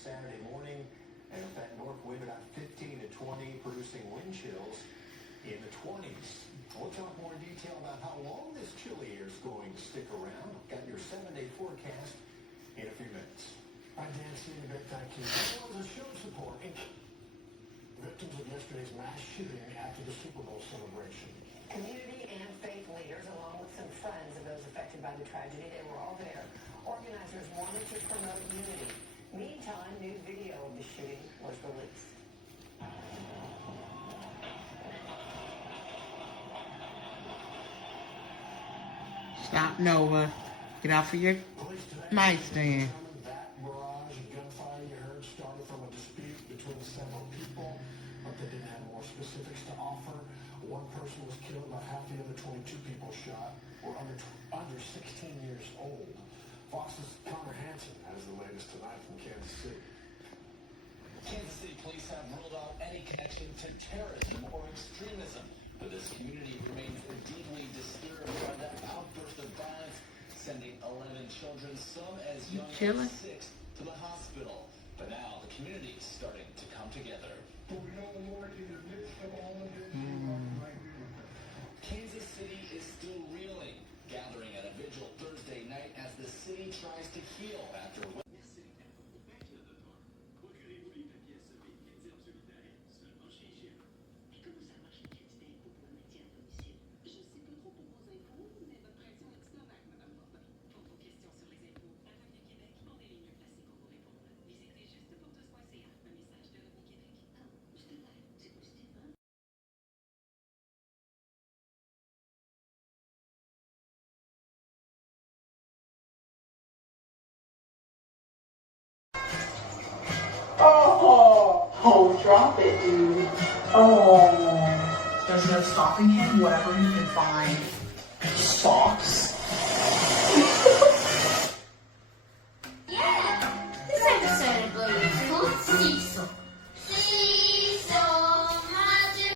Saturday morning, and with that north wind about 15 to 20, producing wind chills in the 20s. We'll talk more in detail about how long this chilly air is going to stick around. Got your 7-day forecast in a few minutes. I'm Dan City, thank you. The show support victims of yesterday's mass shooting after the Super Bowl celebration. Community and faith leaders, along with some friends of those affected by the tragedy, they were all there. Organizers wanted to promote unity. Meantime, new video of the shooting was released. Stop, Nova. Get off of your nightstand. That barrage of gunfire you heard started from a dispute between several people, but they didn't have more specifics to offer. One person was killed, about half the other 22 people shot were under 16 years old. Fox's Connor Hansen has the latest tonight from Kansas City. Kansas City police have ruled out any connection to terrorism or extremism, but this community remains deeply disturbed by that outburst of violence, sending 11 children, some as young as 6, to the hospital. But now the community is starting to come together. Kansas City is still reeling, gathering at a vigil Thursday night as the city tries to heal after. Oh, drop it, dude. Oh, there's no stopping him, whatever he can find.